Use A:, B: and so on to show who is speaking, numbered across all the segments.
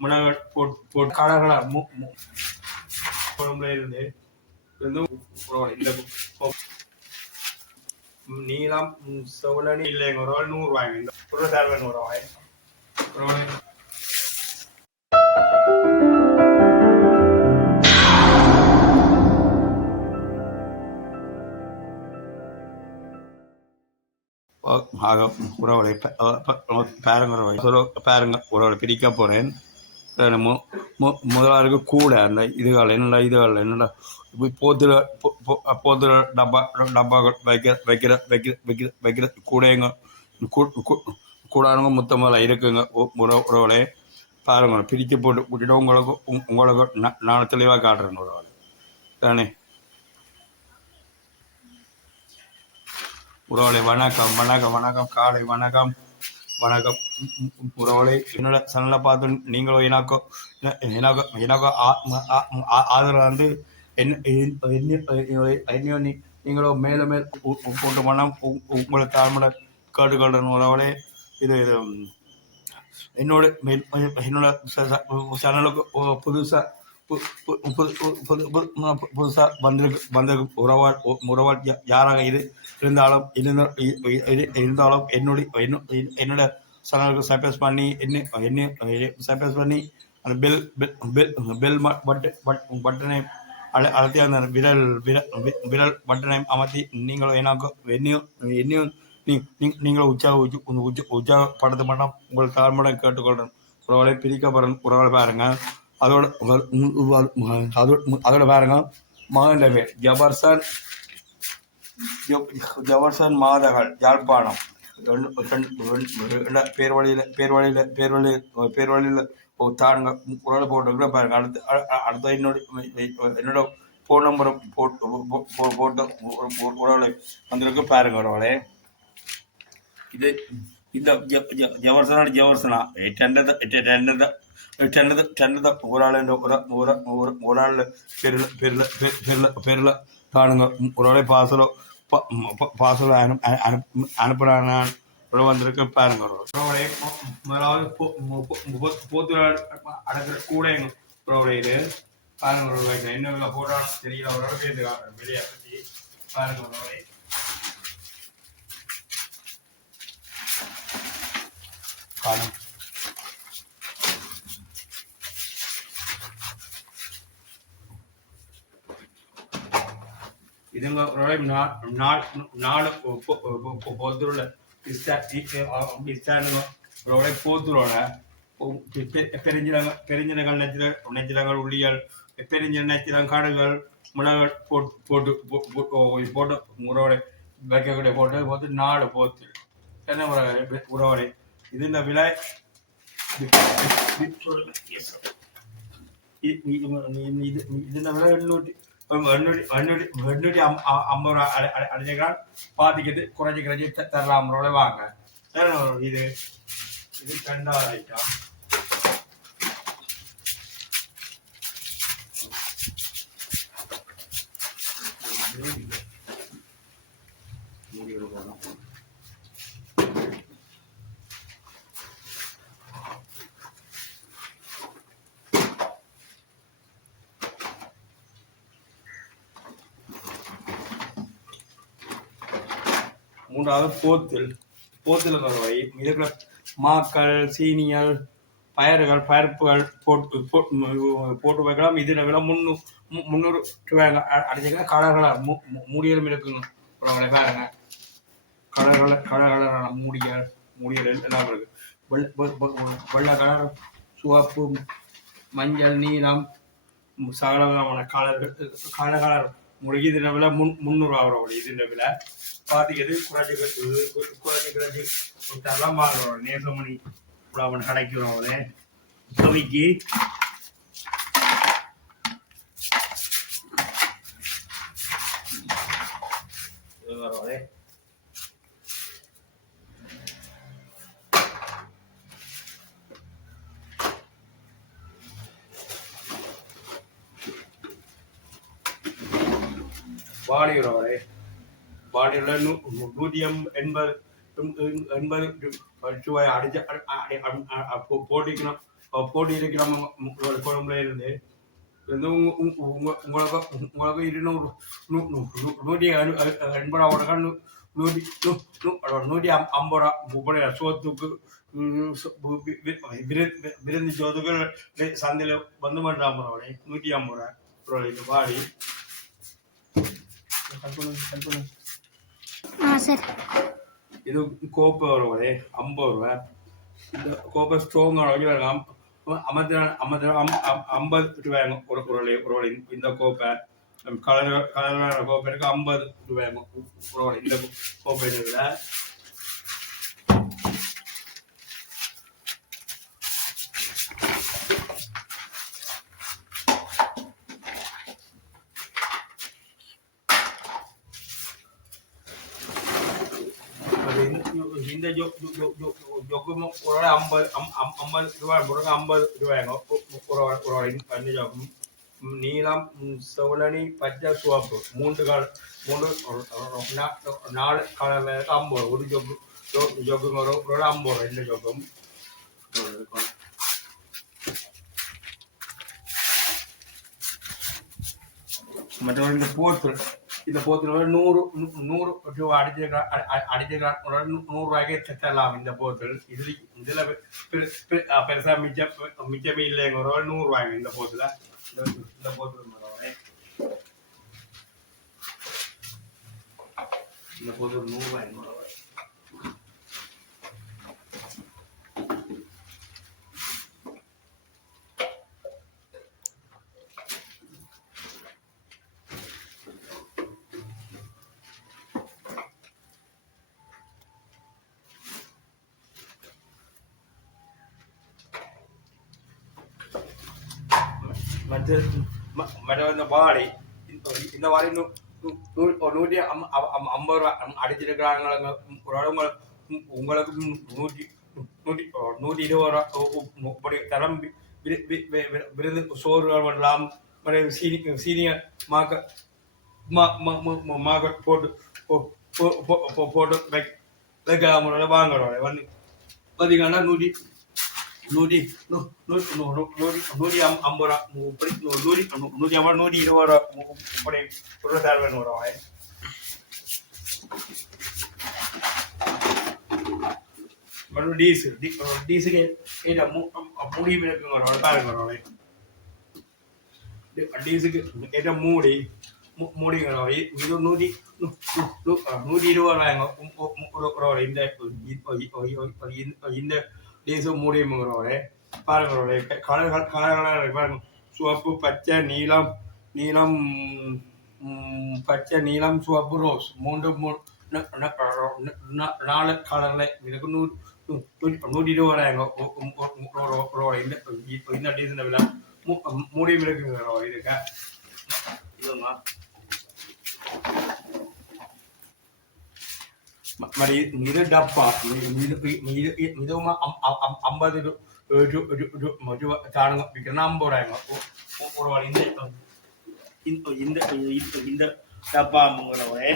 A: மிளகு போட்டு போட்டு கலர்களா மு குழம்புல இருந்து இருந்து ஒரு இந்த கொ- நீளம் ம், ஒரு ரூபாய் இந்த ஒரு சேவை நூறு ரூபாய் உறவுகளை பாருங்க பாருங்க உறவுகளை பிரிக்க போகிறேன் முதலாளிக்கு கூட அந்த இதுகள் என்னடா இதுகள் என்னடா இப்போ போத்துல போத்துல டப்பா டப்பா வைக்கிற வைக்கிற வைக்கிற வைக்கிற வைக்கிற கூடைங்க கூ- கூ- கூடாரங்க மொத்த முதல்ல இருக்குங்க. உறவுகளே பாருங்க பிரித்து போட்டு விட்டுட்டு உங்களுக்கு உங்களுக்கு நான் தெளிவாக காட்டுறேன் உறவுகளை. தானே? உறவுகளை வணக்கம் வணக்கம் வணக்கம் காலை வணக்கம். வணக்கம். உம் உறவுகளை என்னோட சேனலை பார்த்து நீங்களும் எனக்கோ எனக்கோ எனக்கோ ஆ- ஆ- ஆ- ஆதரவு வந்து என்ன என்ன நீங்களும் மேலும் மேல் உ- போட்டு பண்ண உங்களை தாழ்மட கேட்டுக்கொள்றேன் உறவுகளே. இது இது என்னோட என்னோட சேனலுக்கு புதுசாக புதுசாக வந்திருக்கு வந்திருக்கும் உறவா உறவா யாராக இது இருந்தாலும் இருந்தாலும் என்னுடைய என்னோட சேனலுக்கு சர்ப்ரைஸ் பண்ணி என்ன என்ன சர்ப்ரைஸ் பண்ணி அந்த பெல் பெல் பெல் பட்டு பட் பட்டனை அழ அழுத்தி அந்த விரல் விரல் விரல் பட்டனை அமர்த்தி நீங்களும் எனக்கும் என்னையும் என்னையும் நீ நீங்களும் உற்சாக உச்ச உச்ச உற்சாகப்படுத்த மாட்டோம். உங்கள் தாழ்மடம் கேட்டுக்கொள்கிறேன் உறவுகளை பிரிக்கப்படுறேன் உறவுகளை பாருங்கள். அதோட அதோட அதோட பாருங்க. மகன்ற பேர் ஜபர்சன் ஜவர்சன் மாதகள் யாழ்ப்பாணம். பேர்வழியில் பேர்வழியில் பேர்வழியில் பேர்வழியில் தாங்க உடலை போட்டுக்கிற பாருங்க. அடுத்து அடுத்த என்னோட என்னோட ஃபோன் நம்பரும் போட்டு போட்டு உறவுகளை வந்திருக்கு பாருங்க உறவுகளே இது இந்த ஜவர்சனா ஜவர்சனா எட்டு ரெண்டு எட்டு ரெண்டு చెన్నద చెన్నద ఊరాలండి ఊర ఊర ఊర ఊరాళ్ళు పెరుల పెరుల పెరుల పెరుల కానుంగ உங்களுடைய பாசலோ பாசலோ அனு அனு அனுப்புறான வந்திருக்கு பாருங்க உங்களுடைய முதலாவது போத்துறாள் அடக்கிற கூட உங்களுடைய இது பாருங்க என்ன போடுறாங்க தெரியல அவரோட சேர்ந்து காட்டுறேன் வெளியே பற்றி பாருங்க உங்களுடைய காணும் இதுங்க నాలుగు పొద్దుల ఇస్తా ఇస్తాను ఒకడే పోతురోడ பெருஞ்சீரக பெருஞ்சீரகம் நெத்திர நெத்திரங்கள் உள்ளியல் பெருஞ்சீரக நெத்திரம் காடுகள் மிளகு போட்டு போட்டு போட்டு உறவடை வைக்கக்கூடிய போட்டு போட்டு நாலு போத்து என்ன உறவடை இது இந்த விலை இது இந்த விலை எண்ணூற்றி எண்ணூற்றி ஐம்பது ரூபா அடைஞ்சிக்கிறான் பாதிக்கிறது குறைஞ்சு குறைஞ்சி தரலாம் ரூபாய் வாங்க இது இது ரெண்டாவது மூன்றாவது போத்தில் போத்தில் வரை இருக்கிற மாக்கள் சீனியல் பயறுகள் பயிர்ப்புகள் போட்டு போட்டு போட்டு வைக்கலாம். இதில் விலை முந்நூ மு- முந்நூறு ரூபாய்ங்க அடிச்சுக்கலாம் கலர்களாக மூ மூடியலும் இருக்குங்க அப்புறம் பாருங்க. கலர்கள கலர்களான மூடியல் மூடியல் எல்லாம் இருக்கு. வெள்ள வெள்ளை கலர் சிவப்பு மஞ்சள் நீலம் சகல விதமான கலர்கள் கலர் கலர் உங்களுக்கு இது விலை முன் முந்நூறுவா வரும் இது விலை பார்த்துக்கிட்டு குறைச்சி கட்டுறது குறைச்சி குறைச்சி தரலாம் பார்க்குறோம் நேரில் கூட அவன் கடைக்கிறோம் அவரு. சுவைக்கு வரோம் வரவளே பாடி வரவளே பாடியில் நூ நூற்றி எம் எண்பது எண்பது ரூபாய் அடிச்சு போட்டிக்கணும் போட்டி இருக்கிற குழம்புல மு- இருந்து. வந்து உங்க- உங்களுக்கு உங்களுக்கு இருநூறு நூற்றி எண்பது ரூபா கொடுக்க நூற்றி நூற்றி ஐம்பது ரூபா முப்பது சோத்துக்கு விருந்து சோத்துக்கு சந்தையில் சந்தையில வந்து பண்ணுறாங்க ரூபாய் நூற்றி ஐம்பது ரூபா ரூபாய் பாடி இது கோப்பை ரூபாய் ஐம்பது ரூபா இந்த கோப்பை ஸ்ட்ராங் அமர்த்தி அமர்த்தி ஐம்பது ரூபாய் ஒரு ஒரு ஒரு இந்த கோப்பை. கலர் கலரான கோப்பை இருக்கு ஐம்பது ரூபாய் ஒரு இந்த கோப்பை ஜொக்கும் ஒரு ஐம்பது ஐம்பது ரூபாய் முருங்க ஐம்பது ரூபாய்ங்க ஒரு ஒரு இந்த நீலம் ம், செவலனி பச்சை சிவப்பு மூன்று கால் மூன்று நாலு கலர்ல ஐம்பது ஒரு ஜொக்கு ஜொக்குங்க ஒரு ஒரு ஐம்பது ரெண்டு இந்த ஜொக்கும் மற்றவங்க இந்த போத்தல் இந்த போத்தல் நூறு நூறு ரூபா அடிச்சிருக்கிறான் அடிச்சிருக்கிறான் நூறு ரூபாய்க்கு தரலாம் இந்த போத்தல் இதுல இதுல பெ- பெருசா மிச்சம் மிச்சமே இல்லைங்க ஒரு நூறு ரூபாய்ங்க இந்த போத்துல இந்த இந்த இந்த போத்தல் நூறு ம- மற்ற இந்த வாழை இந்த- இந்த வாழை நூற்றி ஐம்பது ரூபா அடிச்சிருக்கிறாங்க ஒரு உங்களுக்கு நூற்றி நூற்றி நூற்றி இருபது ரூபா தரம் விருது சோறுகள் பண்ணலாம் சீனி சீனியர் மாக்க மாக்க போட்டு போட்டு வைக்கலாம் வாங்குறோம் வந்து பார்த்தீங்கன்னா நூற்றி நூற்றி நூ- நூ- நூ- நூ- நூற்றி நூற்றி அம்- ஐம்பது ரூபா முப்படி நூ- நூற்றி நூ- நூற்றி ஐம்பது நூற்றி இருபது ரூபா மு- முப்படி ஒரு தருவேன் ஒரு ரூபாய் மறுபடியும் டீசல் டி டீசலுக்கு ஏதா மூடி இருக்குங்க ஒரு பாருங்க ஒரு ரூபாய் டீசலுக்கு ஏதா மூடி மூ- மூடிங்க ஒரு ரூபாய் இது நூற்றி நூ- நூ- நூ- நூற்றி இருபது ரூபாய்ங்க உம், உம், உம், ஒரு ஒரு ரூபாய் இந்த இந்த- இந்த இந்த டீசல் மூடியமுங்கிறவரே பாருங்களே கலர் கலர் கலர் பாருங்க. சிவப்பு பச்சை நீலம் நீலம் பச்சை நீலம் சிவப்பு ரோஸ். மூன்று மூ- நாலு கலரில் இதுக்கு நூறு நூற்றி இருபது வராங்க இந்த இப்போ இந்த டீசல் விலை மூ- மூடியும் இருக்குங்க ரூபாய் இதுமா? మరి ఇది డబ్బా இதுவும் ஐம்பது தானுங்க விற்கிறனா ஐம்பது ரூபாய்ங்க ஒ- ஒரு வாரம் இந்த இந்த இந்த இந்த- இந்த டப்பாங்கிறவே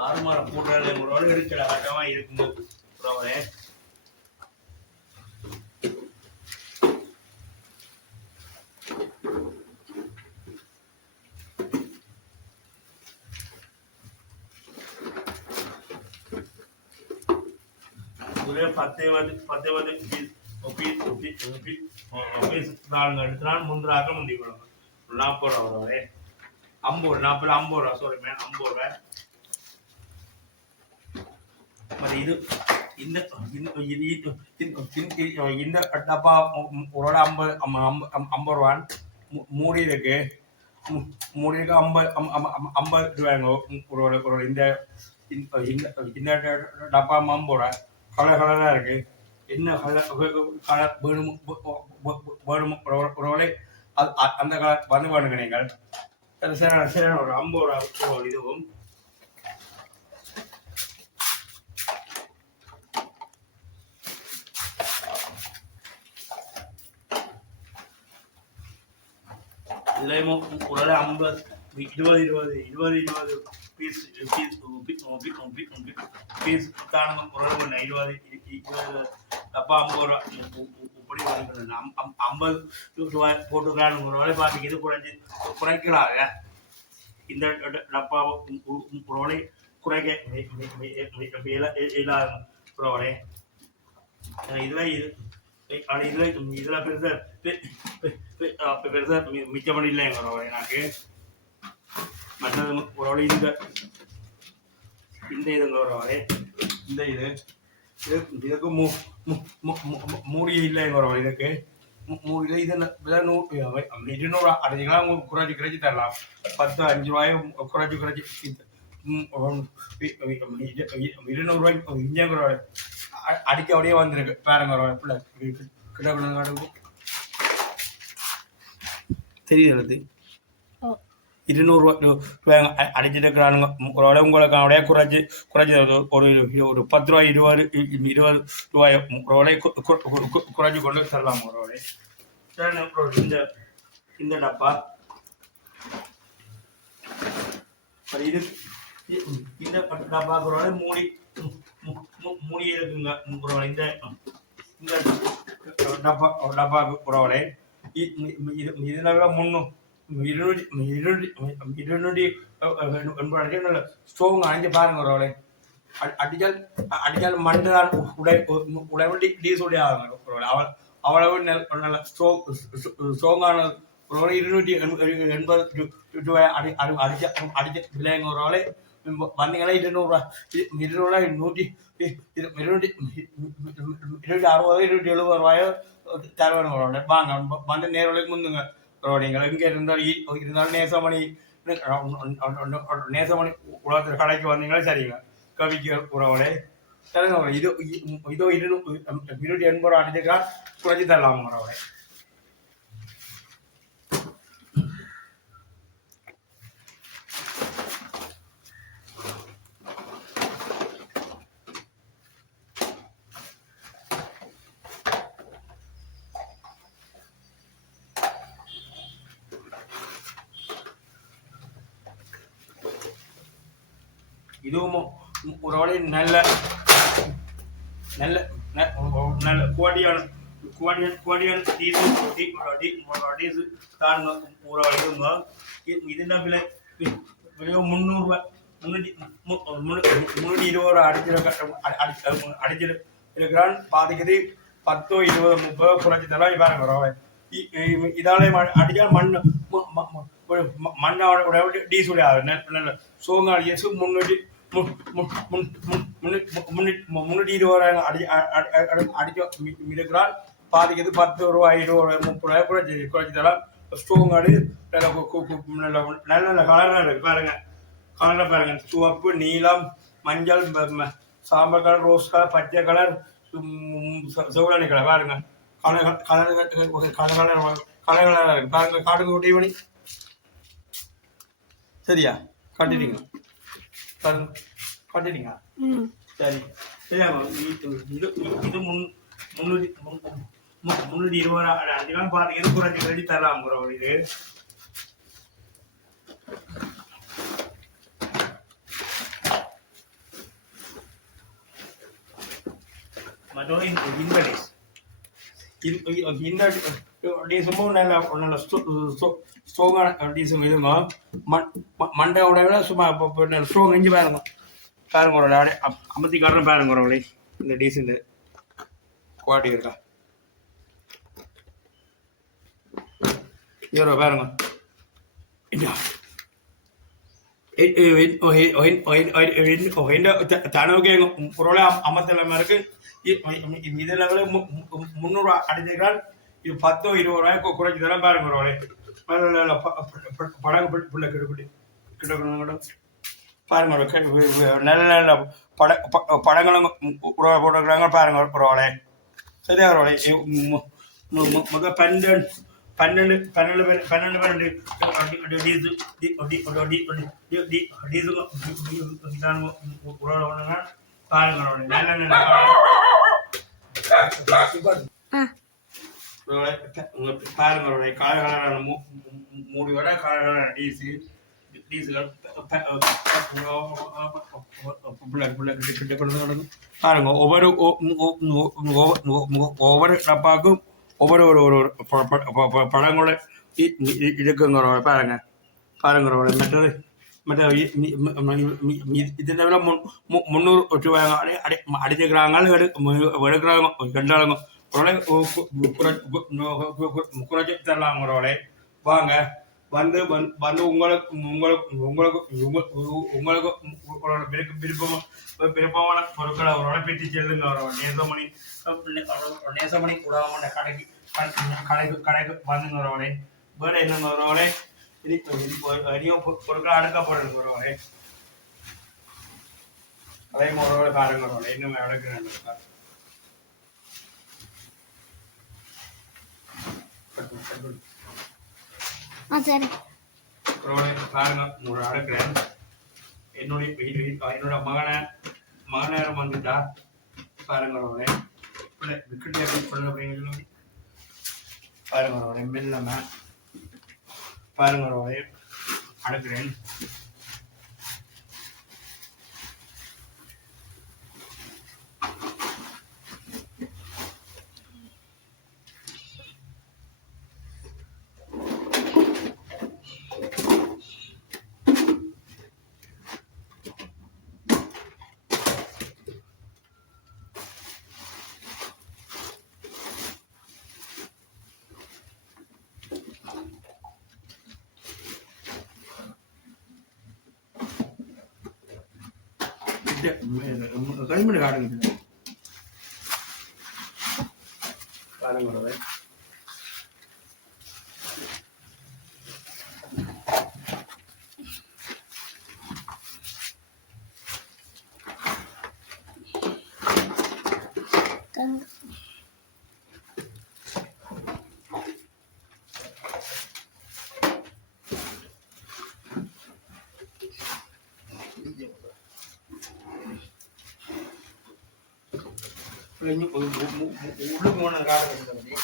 A: ஆறு மாதம் போட்டாலே ஒரு வாரம் இருக்கிற கட்டமா இருக்கும்போது ஒப்பீஸ் ஒப்பீஸ் நாலு எடுத்துனால் முந்திராக்க முந்தி கொடுங்க நாற்பது ரூபா வரும் வரே ஐம்பது நாற்பது ஐம்பது ரூபா சாரி மேம் ஐம்பது ரூபா మరి ఇది இந்த இந்த இது இது இந்த டப்பா ஒரு ஐம்பது ஐம்பது ரூபான் மூடி இருக்கு மு- மூடி இருக்கு ஐம்பது அம்- அம்- அம்- ஐம்பது ரூபாய்ங்க ஒரு ஒரு- ஒரு இந்த இந்த இந்த- இந்த டப்பா ஐம்பது ரூபா கலர் கலராக இருக்கு. என்ன கல கல வேணும் வேணும் ஒரு அது அந்த கால வந்து பண்ணுங்க நீங்கள். சரி சரி சரி ஒரு அம்போட ஒரு இதுவும். இதுலயும் ஒரு ஐம்பது இருபது இருபது இருபது இருபது. பீஸ் பீஸ் பீஸ் தானுங்க ஒரு இருபது இருபது அப்பா ஐம்பது ஐம்பது ரூபாய் போட்டுக்கிறான்னு ஒரு வேலை பார்த்து குறைஞ்சி குறைக்கலாங்க இந்த டப்பா ஒரு வேலை குறைக்க இல்லாத ஒரு வேலை இதில் இது அது இதில் இதில் பெருசாக பெருசாக மிச்சம் பண்ணிடலைங்க ஒரு வேலை எனக்கு மற்றது ஒரு இந்த. இந்த இதுங்க ஒரு இந்த இது. இது இதுக்கு மூ மூ- மூ- மூ- மூடி இல்லைங்க ஒரு இதுக்கு. மூ- மூடியில் இது விலை நூறு இருநூறு அடிச்சிங்கன்னா உங்களுக்கு குறைச்சி குறைச்சி தரலாம். பத்து அஞ்சு ரூபாய் குறைச்சி குறைச்சி இருநூறுவாய்க்கு இஞ்சாங்க ஒரு அ- அடிக்க அப்படியே வந்திருக்கு. பாருங்க ஒரு பிள்ளை. கிட்ட தெரியுது இருநூறுவா அடிச்சுட்டு இருக்கிறானுங்க ஒரு உங்களுக்கு அப்படியே குறைச்சி குறைச்சி ஒரு ஒரு பத்து ரூபாய் இருபது இருபது ரூபாய் ஒரு வேலை குறைச்சி கொண்டு தரலாம் ஒரு இந்த இந்த டப்பா இது இந்த டப்பா ஒரு மூடி மூடி இருக்குங்க ஒரு இந்த இந்த டப்பா டப்பாக்கு ஒரு இதுல இ- இ- இது இதனால முன்னும் இருநூற்றி இருநூற்றி இருநூற்றி எண்பது நல்ல ஸ்ட்ரோங் அணிஞ்சு பாருங்க ஒரு வேலை அடிச்சால் அடிச்சால் மண்டு தான் உடை உடம்பு டீஸ் உடைய ஆகுங்க ஒரு வேளை அவள் அவ்வளவு நெல் நல்ல ஸ்ட்ரோங் ஸ்ட்ராங்கான ஒரு வேளை இருநூற்றி எண்பது எண்பது ரு- ரூபாய் அடி அடி அடிச்ச அடிச்ச விலைங்க ஒரு வேளை வந்தீங்கன்னா இருநூறுவா இருநூறுவா நூற்றி இ- நீங்கள் எங்கே இருந்தாலும் இருந்தாலும் நேசமணி நேசமணி உலகத்தில் கடைக்கு வந்தீங்களா சரிங்க கவிக்கு உறவுகளே சரிங்க இது இதோ இரு இருநூற்றி எண்பது ரூபா அடிச்சுக்கா குறைச்சி தரலாம் உறவுகளே குங்குமம் ஒரு வழி நல்ல நல்ல நல்ல கோடியான கோடியான கோடியான டீசல் டீ டீசல் தான் ஒரு வழிங்க இதுனா விலை விலை முந்நூறுரூவா முன்னூற்றி முன்னூற்றி இருபது ரூபா அடிச்சிருக்க அடிச்சிருக்கிறான் பாதிக்குது பத்தோ இருபது முப்பதோ குறைச்சி தரலாம் பாருங்க ரூபாய் இதாலே அடிச்சா மண் மண்ணோட டீசல் ஆகுது நல்ல சோங்கால் இயேசு முன்னூற்றி முன்னூற்றி இருபதாயிரம் முன்னூற்றி இருபது ரூபாய் அடி அடி- அடிக்க மி- பாதிக்கு பாதிக்குது பத்து ரூபாய் இருபது முப்பது ரூபாய் கூட குறைச்சி தரலாம் ஸ்டோங் ஆடு நல்ல நல்ல நல்ல நல்ல கலராக இருக்கு. பாருங்க. கலரை பாருங்க. சிவப்பு நீலம் மஞ்சள் சாம்பல் கலர் ரோஸ் கலர் பச்சை கலர் ம், கலர் பாருங்க. Colour colour colour colour colour colour கலராக இருக்கு பாருங்க. காட்டுக்கு ஒட்டி பண்ணி சரியா? காட்டிட்டீங்க பாருங்க காட்டிட்டீங்க
B: ம்
A: சரி சரியாமா இது இது இது முன் முந்நூற்றி முன்- முன்- முந்நூற்றி இருபது ரூபா அதிகம் பார்த்து இது குறைஞ்சி குறைஞ்சி தரலாம் ப்ரோ இது மற்றபடி இந்த இந்த டேஸ் இந்த நல்ல நல்ல ஸ்ட்ராங்கான டீஸும் இதுங்க மண் ம- மண்டையோட விட சும்மா இப்போ நல்ல ஸ்ட்ராங் இஞ்சி பாருங்க பாருங்க ஒரு அப்படியே அம்- அமர்த்தி காட்டுறேன் பாருங்க ஒரு அப்படியே இந்த டீசல் குவாலிட்டி இருக்கா இதோ பாருங்க இதோ. தனவுக்கு எங்க பொருளை அமர்த்தலாம இருக்கு இதுல கூட மு- மு- முந்நூறு ரூபா இது பத்தோ இருபது ரூபாய்க்கு கு- குறைச்சி தரேன் பாருங்க ஒரு வேலை படம் பிள்ளை கிட்ட கிடக்கணும் பாருங்க நல்ல நல்ல பட படங்களும் உருவா பாருங்க ஒரு வேலை சரியா ஒரு வேலை இ- முதல் பன்னெண்டு பன்னெண்டு பன்னெண்டு பேர் பன்னெண்டு பன்னெண்டு பாருங்க நல்ல நல்ல
B: ஆ
A: ஒரு வேலை. உங்க பாருங்க ஒரு வேலை. கலர் கலரான மூ- மூ- மூடி வர கலர் கலரான டீசு பீஸுகள் பிள்ளை பிள்ளை கிட்ட கிட்ட கொண்டு நடந்து பாருங்க ஒவ்வொரு ஒ- ஒ- ஒ- ஒ- ஒ- ஒவ்வொரு டப்பாக்கும் ஒவ்வொரு ஒரு ஒரு ஒரு ப- ப- ப- ப- பழங்களோட இ- இ- இருக்குங்கிறோட பாருங்க பாருங்கிறோட மற்றது இதை தவிர முந்நூறு ரூபாய் அடிச்சுக்கிறாங்க எடுக்கிறாங்க கண்டாளுங்க குறைச்சி தரலாம் உங்களோட வாங்க. வந்து வந்து உங்களுக்கு உங்களுக்கு உங்களுக்கு உங்களுக்கு உங்களோட விருப்பம் விருப்பமான பொருட்களை அவரோட பெற்று செல்லுங்க அவரோட நேசமணி நேசமணி உடாமல் கடைக்கு கடைக்கு கடைக்கு வந்துங்க அவரோட வேறு என்னங்க அவரோட இது இனியும் பொருட்கள் அடுக்கப்படுங்க அவரோட அதே மாதிரி காரங்களோட இன்னும் அடக்கிறேன் என்னுடைய வீட்டு என்னோட மகனை மகனேரம் வந்துட்டா பாருங்க. விக்கெட் எப்படி பண்ண பாருங்க ஒரு அவரோட அடுக்கிறேன். களிமண் காடுங்க பாருங்க ഇനി ഉ- ഉ- ഉ- ഉള്ളു പോണ കാട് കണ്ടത് മതി.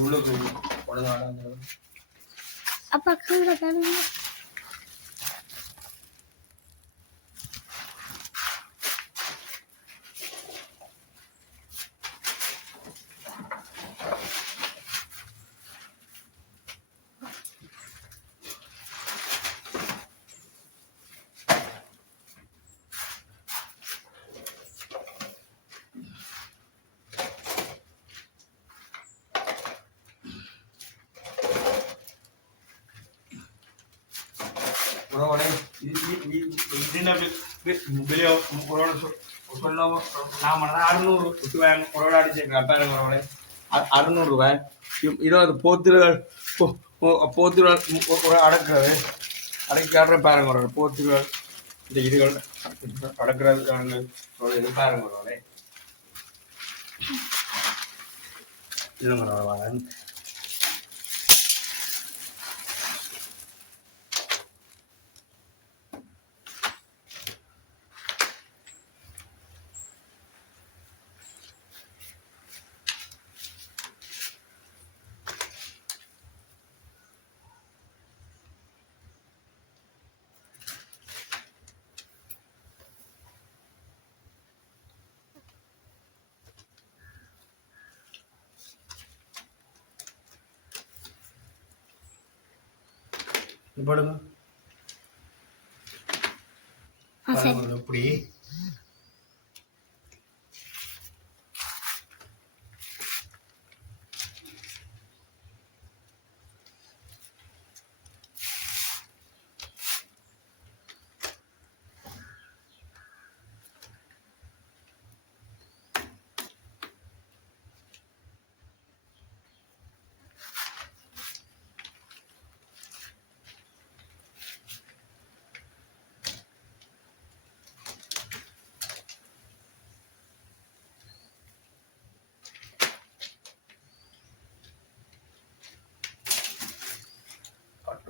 A: உள்ளுக்கு உலகம் அந்த
B: அப்பா கீழே
A: വിലയോ ഉറവോട് കൊല്ലോ നാം അറുന്നൂറ് രൂപ ഉറവോട് അടിച്ചേക്കാം പേരും ഉറവോടെ அறுநூறு ரூபாய் இருபது போத்துகள் போத்துகள் அடக்கிறது அடக்கி ஆடுற பாருங்க ஒரு போத்துகள் இந்த இதுகள் அடக்கிறது இது பாருங்க ஒரு இதுங்க போடுங்க
B: ஆ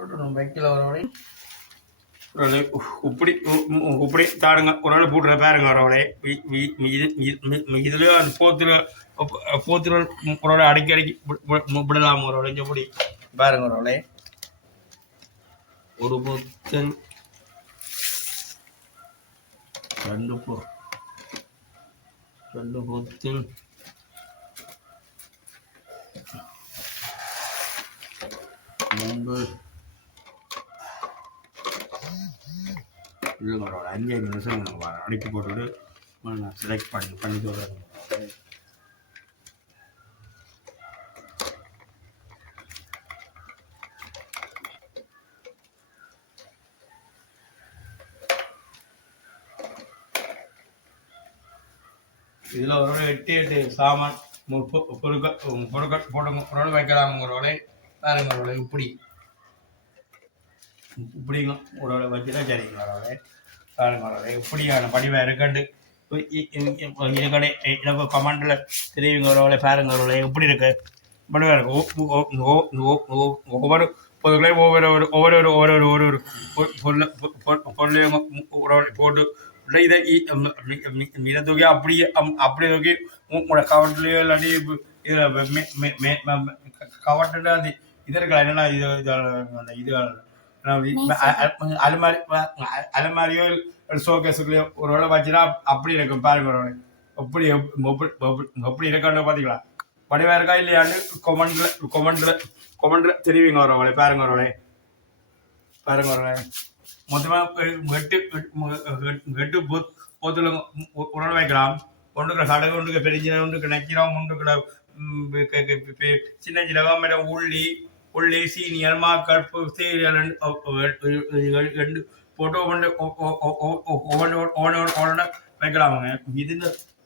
A: வைக்கல வரவழை ஒரு உப்படி உப்படி தாடுங்க ஒரு ஆள் போட்டுற பாருங்க வரவழை இதுல அந்த போத்துல போத்துல ஒரு அடக்கி அடக்கி விடலாம் ஒரு ஆள் எப்படி பாருங்க வரவழை ஒரு போத்தல் ரெண்டு போ ரெண்டு போத்தல் மூன்று. இல்லைங்க ஒரு அஞ்சு நிமிஷம் எனக்கு வர அனுப்பி போட்டுட்டு நான் செலக்ட் பண்ணி பண்ணி சொல்கிறேன் இதில் ஒரு எட்டு எட்டு சாமான் பொருட்கள் பொருட்கள் போட்டு பொருள் வைக்கலாம்ங்கிறோட வேறுங்கிறோட இப்படி இப்படிங்க உடலை ஆளை வச்சுதான் சரிங்க ஒரு பாருங்க ஒரு இப்படியான படிவாக இருக்கண்டு. இதுக்கடை எனக்கு கமெண்டில் தெரியுங்க ஒரு பாருங்க ஒரு எப்படி இருக்கு? படிவாக இருக்கு. ஒவ்வொரு பொருட்களையும் ஒவ்வொரு ஒரு ஒவ்வொரு ஒரு ஒரு ஒரு ஒரு ஒரு பொ- பொருளையும் ஒரு போட்டு இதை இ- ம- இதை தூக்கி அப்படியே அப்படி அப்படியே தூக்கி உங்களோட கவர்ட்லேயோ இல்லாட்டி இதில் கவர்ட்டு அந்த இது இருக்கல என்னன்னா இது இது இது அலுமாரி அலுமாரியோ ஷோகேஸுக்குள்ளேயோ ஒரு வேளை வச்சுனா அப்படி இருக்கும் பாருங்க ஒரு எப்படி எப்படி இருக்கான்னு பார்த்தீங்களா வடிவா இருக்கா இல்லையான்னு கொமெண்ட்ல கொமெண்ட்ல கொமெண்ட்ல தெரிவிங்க ஒரு வேளை பாருங்க ஒரு வேளை. பாருங்க ஒரு வேளை. மொத்தமாக எட்டு எட்டு போத்துல உணவு வைக்கலாம். ஒன்றுக்கு கடுகு ஒன்றுக்கு பெருஞ்சின ஒன்றுக்கு நக்கிறோம் ஒன்றுக்கு சின்ன சின்ன மேடம் உள்ளி உள்ளி சீனி அல்மாக்கள் ரெண்டு போட்டோ ஒவ்வொன்று ஒவ்வொன்று ஒவ்வொன்று ஒவ்வொன்று வைக்கலாமுங்க இது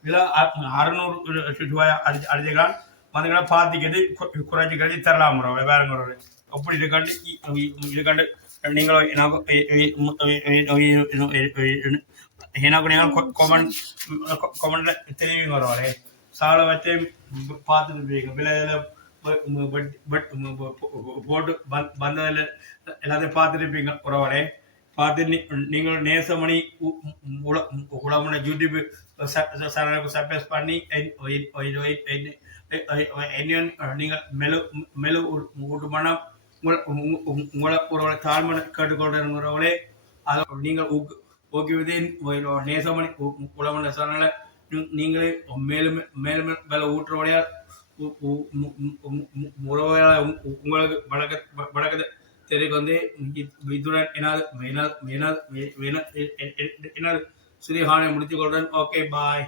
A: இதில் அறநூறு ரூபாய் அடிச்சு அடிச்சுக்கலாம் பார்த்தீங்கன்னா பார்த்துக்கிறது குறைச்சி கழிச்சு தரலாம் வேறுங்கிறோட அப்படி இதுக்காண்டு இதுக்காண்டு நீங்களும் எனக்கு நீங்கள் கொமெண்ட் கொமெண்ட்ல தெரிவிங்க வரவாளே சாலை வச்சு பார்த்துட்டு இருப்பீங்க விலையில போட்டு வந்ததில் எல்லாத்தையும் பார்த்துருப்பீங்க உறவாளே பார்த்து நீங்கள் நேசமணி உளமன யூடியூப் சேனலுக்கு சப்ஸ்கிரைப் பண்ணி என்னையும் நீங்கள் மெலு மெலு ஊட்டு உங்களை உறவுகளை தாழ்மன கேட்டுக்கொள்கிறேன் உறவுகளே அதை நீங்கள் ஊக்கு ஊக்குவிதே நேசமணி உளமன சேனலை நீங்களே மேலும் மேலும் மேலே ஊற்றுவடையால் உறவுகளை உங்களுக்கு வழக்க வழக்கத்தை தெரிவிக்க வந்து இத்துடன் எனது எனது எனது எனது சிறிய முடித்துக் கொள்றேன் ஓகே பாய்